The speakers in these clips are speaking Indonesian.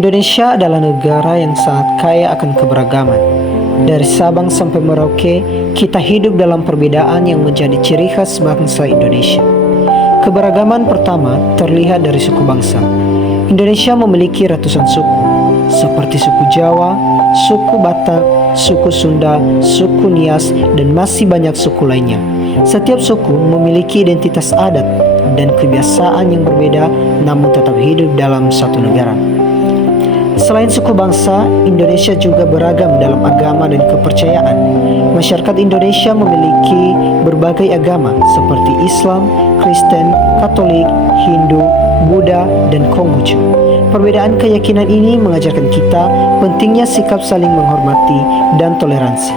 Indonesia adalah negara yang sangat kaya akan keberagaman. Dari Sabang sampai Merauke, kita hidup dalam perbedaan yang menjadi ciri khas bangsa Indonesia. Keberagaman pertama terlihat dari suku bangsa. Indonesia memiliki ratusan suku, seperti suku Jawa, suku Batak, suku Sunda, suku Nias, dan masih banyak suku lainnya. Setiap suku memiliki identitas adat dan kebiasaan yang berbeda, namun tetap hidup dalam satu negara. Selain suku bangsa, Indonesia juga beragam dalam agama dan kepercayaan. Masyarakat Indonesia memiliki berbagai agama seperti Islam, Kristen, Katolik, Hindu, Buddha, dan Konghucu. Perbedaan keyakinan ini mengajarkan kita pentingnya sikap saling menghormati dan toleransi.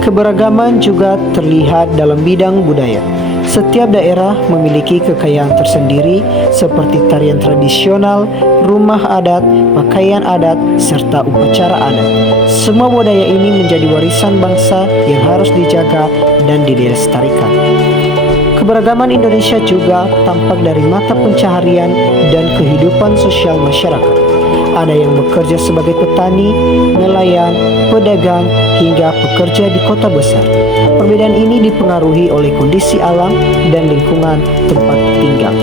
Keberagaman juga terlihat dalam bidang budaya. Setiap daerah memiliki kekayaan tersendiri seperti tarian tradisional, rumah adat, pakaian adat, serta upacara adat. Semua budaya ini menjadi warisan bangsa yang harus dijaga dan dilestarikan. Keberagaman Indonesia juga tampak dari mata pencaharian dan kehidupan sosial masyarakat. Ada yang bekerja sebagai petani, nelayan, pedagang, hingga pekerja di kota besar. Perbedaan ini dipengaruhi oleh kondisi alam dan lingkungan tempat tinggal.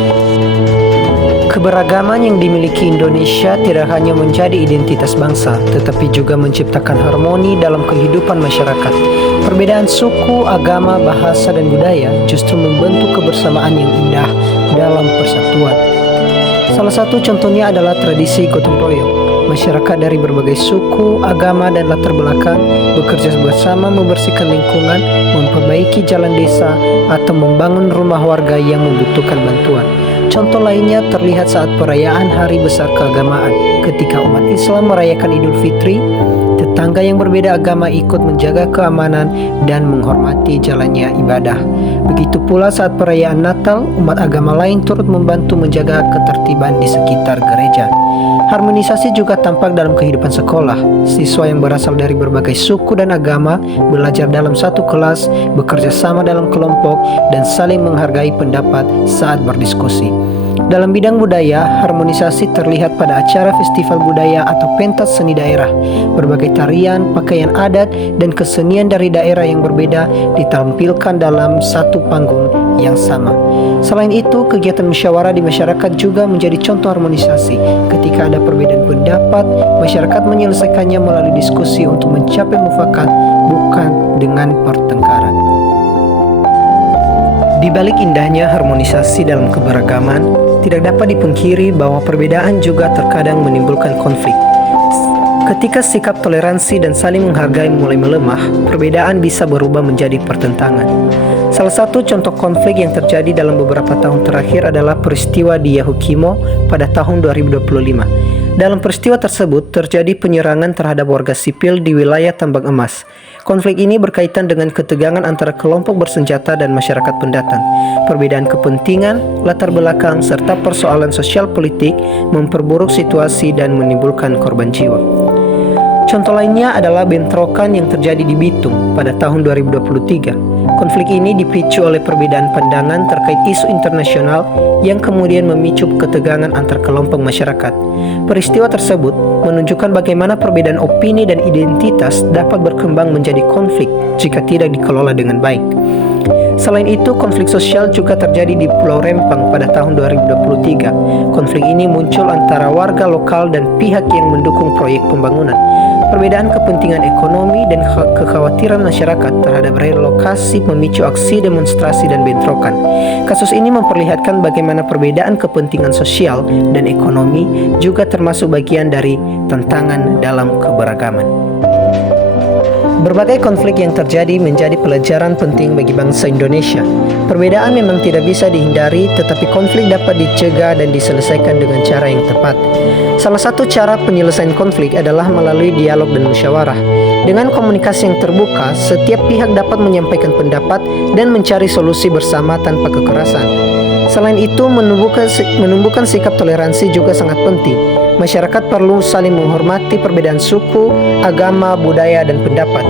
Keberagaman yang dimiliki Indonesia tidak hanya menjadi identitas bangsa, tetapi juga menciptakan harmoni dalam kehidupan masyarakat. Perbedaan suku, agama, bahasa, dan budaya justru membentuk kebersamaan yang indah dalam persatuan. Salah satu contohnya adalah tradisi gotong royong. Masyarakat dari berbagai suku, agama, dan latar belakang bekerja bersama membersihkan lingkungan, memperbaiki jalan desa, atau membangun rumah warga yang membutuhkan bantuan. Contoh lainnya terlihat saat perayaan Hari Besar Keagamaan. Ketika umat Islam merayakan Idul Fitri, tetangga yang berbeda agama ikut menjaga keamanan dan menghormati jalannya ibadah. Begitu pula saat perayaan Natal, umat agama lain turut membantu menjaga ketertiban di sekitar gereja. Harmonisasi juga tampak dalam kehidupan sekolah. Siswa yang berasal dari berbagai suku dan agama belajar dalam satu kelas, bekerja sama dalam kelompok, dan saling menghargai pendapat saat berdiskusi. Dalam bidang budaya, harmonisasi terlihat pada acara festival budaya atau pentas seni daerah. Berbagai tarian, pakaian adat, dan kesenian dari daerah yang berbeda ditampilkan dalam satu panggung yang sama. Selain itu, kegiatan musyawarah di masyarakat juga menjadi contoh harmonisasi. Ketika ada perbedaan pendapat, masyarakat menyelesaikannya melalui diskusi untuk mencapai mufakat, bukan dengan pertengkaran. Di balik indahnya harmonisasi dalam keberagaman, tidak dapat dipungkiri bahwa perbedaan juga terkadang menimbulkan konflik. Ketika sikap toleransi dan saling menghargai mulai melemah, perbedaan bisa berubah menjadi pertentangan. Salah satu contoh konflik yang terjadi dalam beberapa tahun terakhir adalah peristiwa di Yahukimo pada tahun 2025. Dalam peristiwa tersebut terjadi penyerangan terhadap warga sipil di wilayah tambang emas. Konflik ini berkaitan dengan ketegangan antara kelompok bersenjata dan masyarakat pendatang. Perbedaan kepentingan, latar belakang, serta persoalan sosial politik memperburuk situasi dan menimbulkan korban jiwa. Contoh lainnya adalah bentrokan yang terjadi di Bitung pada tahun 2023. Konflik ini dipicu oleh perbedaan pandangan terkait isu internasional yang kemudian memicu ketegangan antar kelompok masyarakat. Peristiwa tersebut menunjukkan bagaimana perbedaan opini dan identitas dapat berkembang menjadi konflik jika tidak dikelola dengan baik. Selain itu, konflik sosial juga terjadi di Pulau Rempang pada tahun 2023. Konflik ini muncul antara warga lokal dan pihak yang mendukung proyek pembangunan. Perbedaan kepentingan ekonomi dan kekhawatiran masyarakat terhadap relokasi memicu aksi demonstrasi dan bentrokan. Kasus ini memperlihatkan bagaimana perbedaan kepentingan sosial dan ekonomi juga termasuk bagian dari tantangan dalam keberagaman. Berbagai konflik yang terjadi menjadi pelajaran penting bagi bangsa Indonesia. Perbedaan memang tidak bisa dihindari, tetapi konflik dapat dicegah dan diselesaikan dengan cara yang tepat. Salah satu cara penyelesaian konflik adalah melalui dialog dan musyawarah. Dengan komunikasi yang terbuka, setiap pihak dapat menyampaikan pendapat dan mencari solusi bersama tanpa kekerasan. Selain itu, menumbuhkan sikap toleransi juga sangat penting. Masyarakat perlu saling menghormati perbedaan suku, agama, budaya, dan pendapat.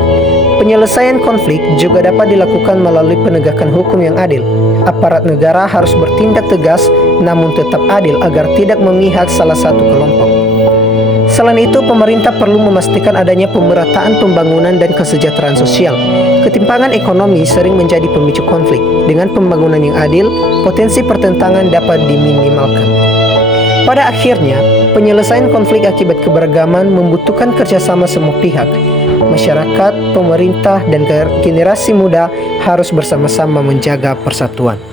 Penyelesaian konflik juga dapat dilakukan melalui penegakan hukum yang adil. Aparat negara harus bertindak tegas namun tetap adil agar tidak memihak salah satu kelompok. Selain itu, pemerintah perlu memastikan adanya pemerataan pembangunan dan kesejahteraan sosial. Ketimpangan ekonomi sering menjadi pemicu konflik. Dengan pembangunan yang adil, potensi pertentangan dapat diminimalkan. Pada akhirnya, penyelesaian konflik akibat keberagaman membutuhkan kerjasama semua pihak. Masyarakat, pemerintah, dan generasi muda harus bersama-sama menjaga persatuan.